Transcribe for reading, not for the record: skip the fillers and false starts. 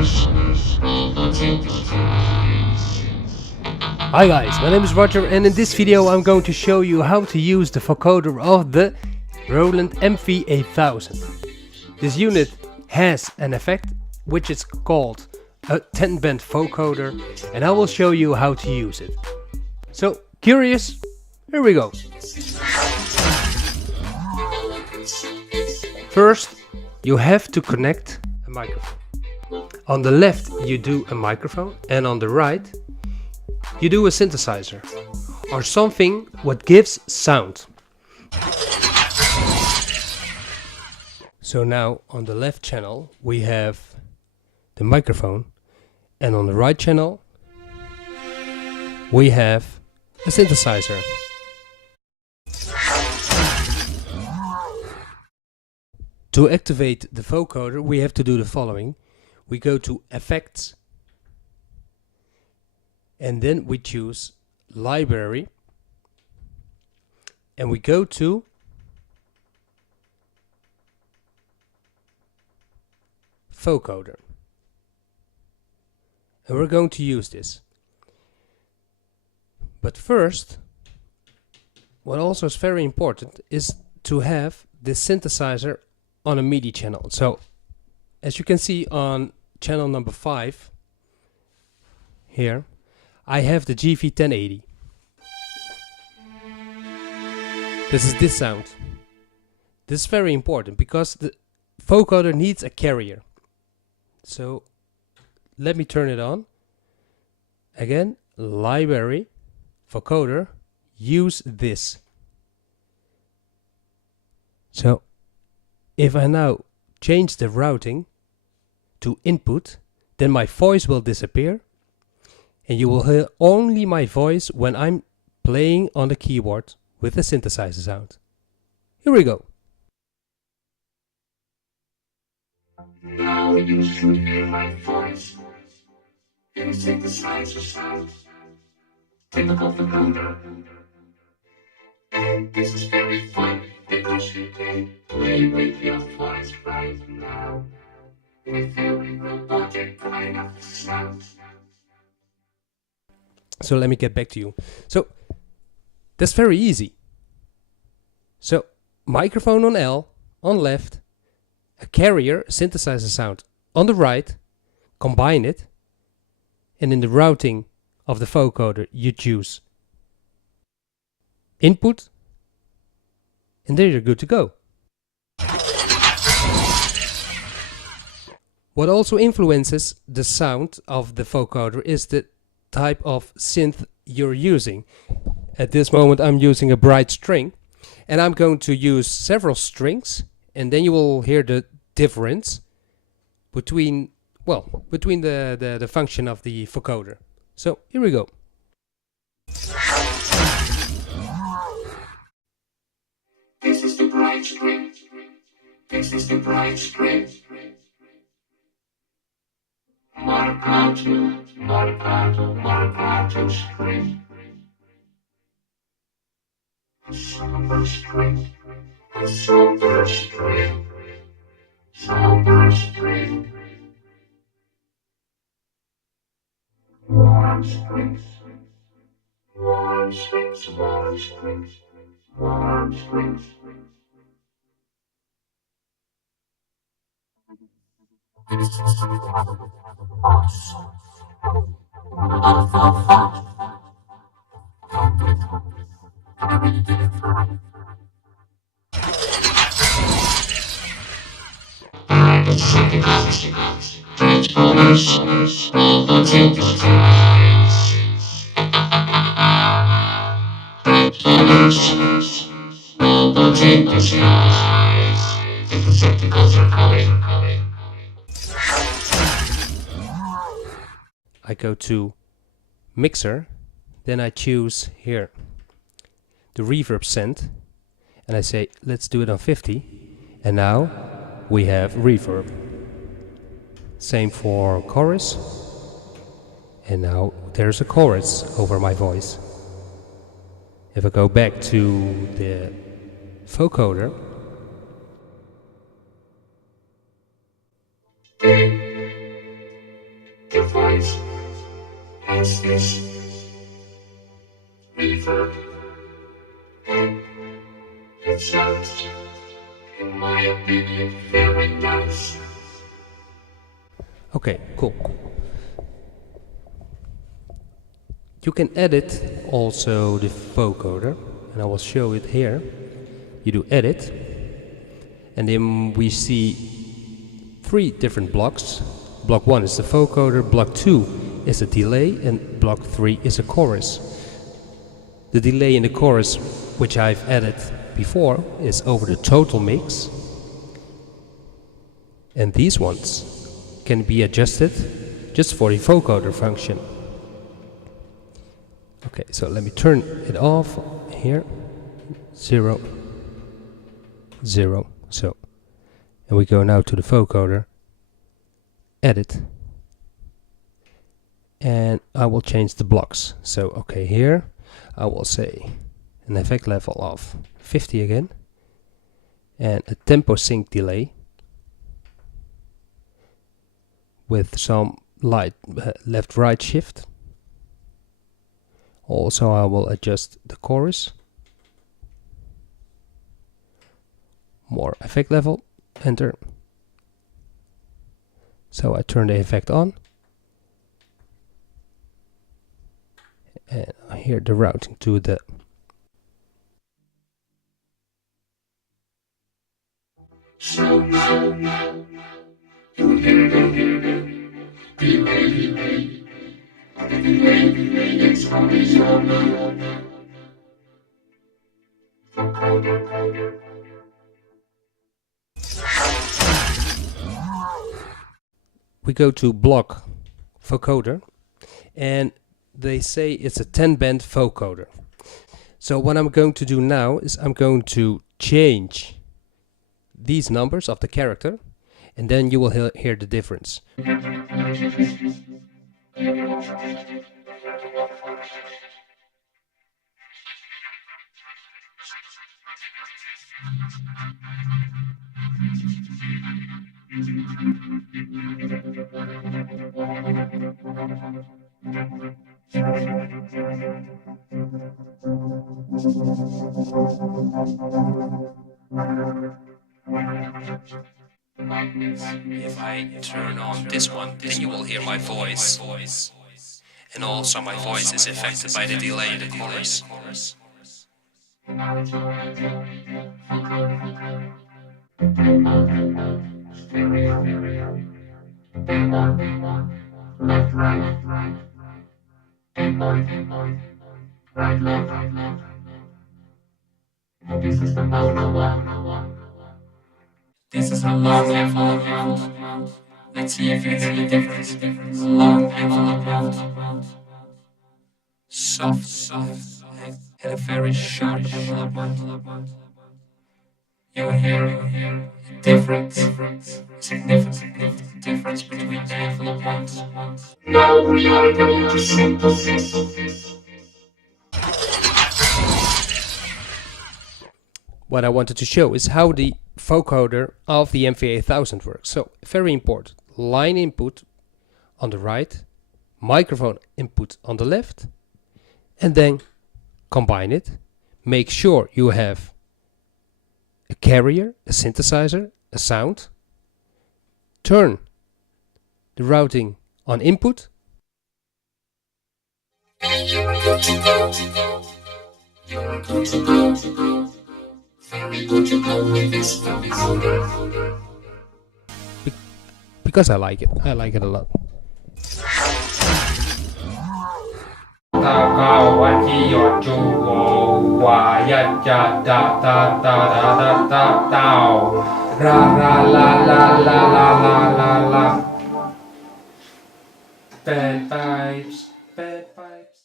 Hi guys, my name is Roger and in this video I'm going to show you how to use the vocoder of the Roland MV-8000. This unit has an effect which is called a 10-band vocoder and I will show you how to use it. So, curious? Here we go. First, you have to connect a microphone. On the left you do a microphone and on the right you do a synthesizer or something what gives sound. So now on the left channel we have the microphone and on the right channel we have a synthesizer. To activate the vocoder we have to do the following. We go to Effects and then we choose Library and we go to Vocoder and we're going to use this. But first, what also is very important is to have this synthesizer on a MIDI channel. So as you can see on channel number 5 here, I have the GV1080. This is this sound. This is very important because the vocoder needs a carrier. So let me turn it on. Again, Library, Vocoder, use this. So if I now change the routing to input, then my voice will disappear and you will hear only my voice when I'm playing on the keyboard with the synthesizer sound. Here we go. Now you should hear my voice in synthesizer sound. Typical vocoder. And this is very fun because you can play with your voice right now with very robotic kind of sound. So let me get back to you. So that's very easy. So microphone on L, on left, a carrier, synthesizer sound on the right, combine it, and in the routing of the vocoder you choose input, and there you're good to go. What also influences the sound of the vocoder is the type of synth you're using. At this moment I'm using a bright string and I'm going to use several strings and then you will hear the difference between the function of the vocoder. So here we go. This is the bright string. This is the bright string. Marcato, marcato, marcato string. A somber string. A somber string. Somber string. Warm strings. Warm strings, warm strings. Warm strings. I go to Mixer, then I choose here the reverb send and I say let's do it on 50 and now we have reverb. Same for chorus and now there's a chorus over my voice. If I go back to the vocoder, this reverb, and it sounds, in my opinion, very nice. Okay, cool. You can edit also the vocoder, and I will show it here. You do edit, and then we see 3 different blocks. Block 1 is the vocoder, block 2 is a delay, and block 3 is a chorus. The delay in the chorus, which I've added before, is over the total mix. And these ones can be adjusted just for the vocoder function. Okay, so let me turn it off here. 0, 0. So, and we go now to the vocoder, edit, and I will change the blocks. So, okay, here I will say an effect level of 50 again, and a tempo sync delay with some light left-right shift. Also, I will adjust the chorus. More effect level, enter. So I turn the effect on. And here the routing to the So now you hear the delay. It's always on. we go to block vocoder, and they say it's a 10-band vocoder. So what I'm going to do now is I'm going to change these numbers of the character, and then you will hear the difference. If I turn on this one, then you will hear my voice. And also my voice is affected by the delay in the chorus. Left, right, right, left. This is the mono one. This is a long envelope. Let's see if it's any different. Long envelope. Soft, and a very sharp envelope. You hear a different, significant difference between the envelopes. Now we are going to synthesis. What I wanted to show is how the vocoder of the MV-8000 works. So, very important. Line input on the right, microphone input on the left, and then combine it. Make sure you have a carrier, a synthesizer, a sound. Turn the routing on input. You're good to go. You're good to go. Very good to go with this vocoder. Because I like it. I like it a lot. 8 vibes.